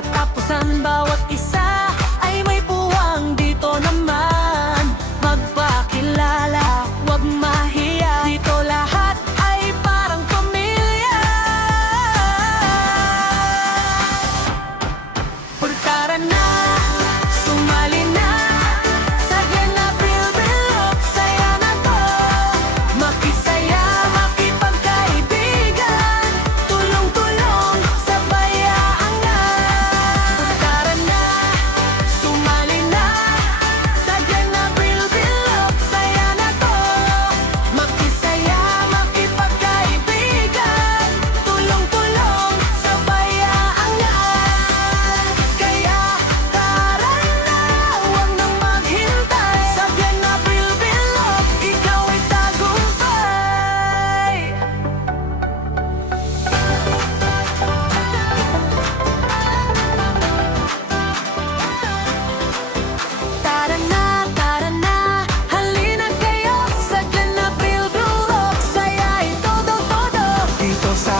katapusan bawat isa ay may puwang. Dito naman magpakilala, huwag mahiya. Dito lahat ay parang pamilya. Tara na, sumali na sa Glenn Abril Bilog. Saya na to, makisaya, makipagkaibigan, tulong-tulong, sabayaan na. Tara na, sumali na sa Glenn Abril Bilog. Saya na to, makisaya, makipagkaibigan, tulong-tulong, sabayaan na. Kaya tara na, huwag nang maghintay. Sa Glenn Abril Bilog, ikaw ay tagumpay. Tara na, halina kayo sa Glenn Abril Bilog. Saya ay todo-todo dito sa